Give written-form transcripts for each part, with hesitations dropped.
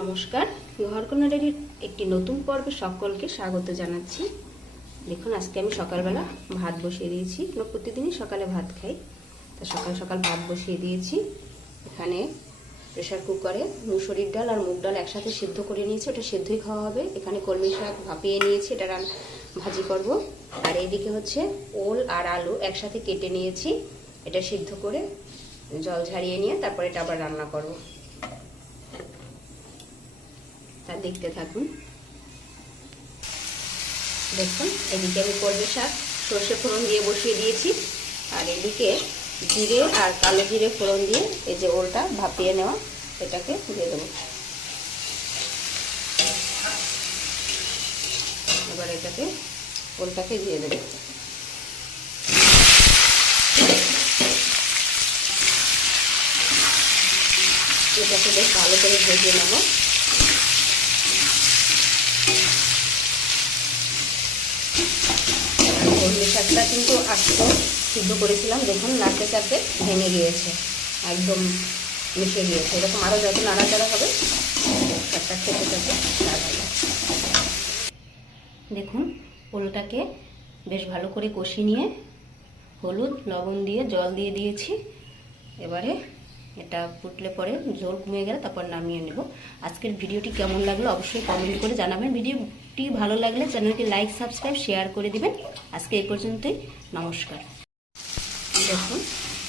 নমস্কার, ঘরকন্যার একটি নতুন পর্বে সকলকে স্বাগত জানাচ্ছি। দেখুন, আজকে আমি সকালবেলা ভাত বসিয়ে দিয়েছি। আমরা প্রতিদিনই সকালে ভাত খাই, তা সকাল সকাল ভাত বসিয়ে দিয়েছি। এখানে প্রেসার কুকারে মুসুরির ডাল আর মুগ ডাল একসাথে সিদ্ধ করে নিয়েছি, ওটা সিদ্ধই খাওয়া হবে। এখানে কলমি শাক ভাপিয়ে নিয়েছি, এটা ভাজি করব। আর এইদিকে হচ্ছে ওল আর আলু একসাথে কেটে নিয়েছি, এটা সিদ্ধ করে জল ঝারিয়ে নিয়ে তারপরে এটা আবার রান্না করব। তা দেখতে থাকুন। দেখুন, এদিকে আমি কলমি শাক সর্ষে ফোড়ন দিয়ে বসিয়ে দিয়েছি, আর এদিকে জিরে আর কালো জিরে ফোড়ন দিয়ে এই যে ওলটা ভাপিয়ে নেওয়া এটাকে দিয়ে দেবো। এবার এটাকে ওলটাকে দিয়ে দেবো। এটাকে বেশ ভালো করে ভেজে নেব। কলমি শাকটা কিন্তু আস্ত সিদ্ধ করেছিলাম, দেখুন নাড়তে চাড়তে ভেঙে গিয়েছে, একদম মিশে গিয়েছে। এরকম আরও যত নাড়াচাড়া হবে শাকটা খেতে খেতে নাড়া হবে। দেখুন, ওলটাকে বেশ ভালো করে কষিয়ে নিয়ে হলুদ লবণ দিয়ে জল দিয়ে দিয়েছি। এবারে এটা ফুটলে পরে ঝোল কমে গেলে তারপর নামিয়ে নেব। আজকের ভিডিওটি কেমন লাগলো অবশ্যই কমেন্ট করে জানাবেন। ভিডিওটি ভালো লাগলে চ্যানেলটি লাইক সাবস্ক্রাইব শেয়ার করে দিবেন। আজকে এই পর্যন্তই, নমস্কার। দেখুন,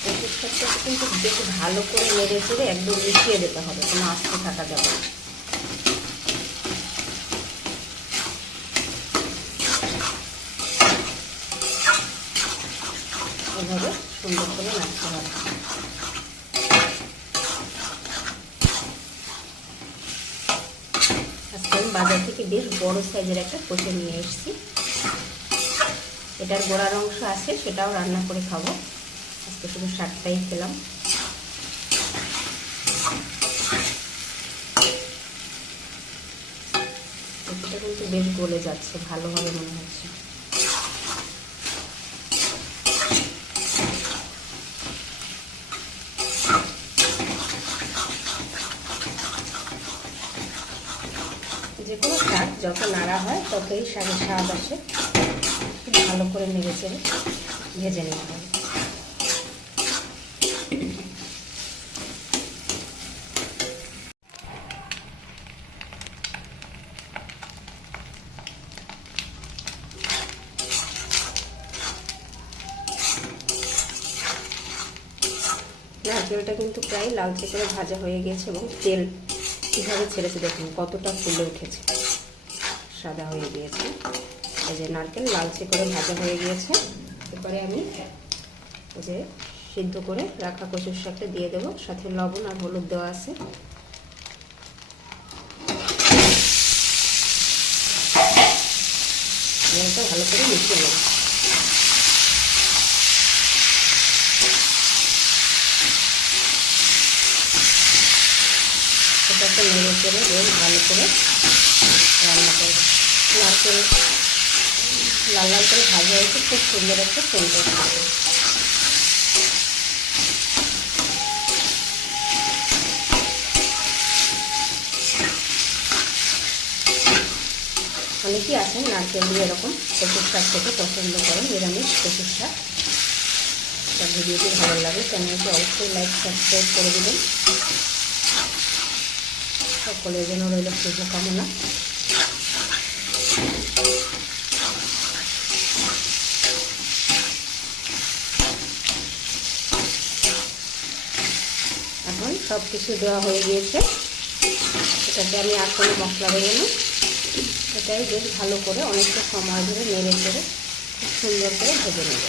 কচুর শাকটাকে কিন্তু বেশ ভালো করে নেড়ে চেড়ে একদম মিশিয়ে দিতে হবে, কোনো আস্তে থাকা যাবে না। এভাবে সুন্দর করে নাড়তে হবে। আজকে আমি বাজার থেকে বেশ বড় সাইজের একটা কচু নিয়ে এসেছি। এটার গোড়ার অংশ আছে, সেটাও রান্না করে খাবো। আজকে শুধু শাকটাই খেলাম। কচুটা কিন্তু বেশ গলে যাচ্ছে, ভালোভাবে মনে হচ্ছে। যে কোনো শাক যত নাড়া হয় ততই শাকের স্বাদ আসে। খুব ভালো করে নেড়ে চেড়ে ভেজে নিতে হবে। নারকেলটা কিন্তু প্রায় লালচে করে ভাজা হয়ে গেছে এবং তেল কীভাবে ছেড়েছে দেখুন, কতটা ফুলে উঠেছে, সাদা হয়ে গিয়েছে। এই যে নারকেল লালচে করে ভাজা হয়ে গিয়েছে। এরপরে আমি এই যে সিদ্ধ করে রাখা কচুর শাকটা দিয়ে দেবো, সাথে লবণ আর হলুদ দেওয়া আছে। এটা ভালো করে মিশিয়ে নেব। এটাকে নেড়ে চেড়ে বেশ ভালো করে রান্না করব। নারকেল লাল লাল করে ভাজা হয়েছে, খুব সুন্দর একটা সেন্ট আসছে। অনেকেই আছেন নারকেল দিয়ে এরকম কচুর শাক খেতে পছন্দ করেন, নিরামিষ কচুর শাক। তার ভিডিওটি ভালো লাগে চ্যানেলটি অবশ্যই লাইক সাবস্ক্রাইব করে দেবেন। সকলের জন্য রইল শুভকামনা। এখন সব কিছু দেওয়া হয়ে গিয়েছে, এটাকে আমি আর কোনো মশলা দেবো না। এটাই বেশ ভালো করে অনেকটা সময় ধরে নেড়ে চেড়ে খুব সুন্দর করে ভেজে নেব।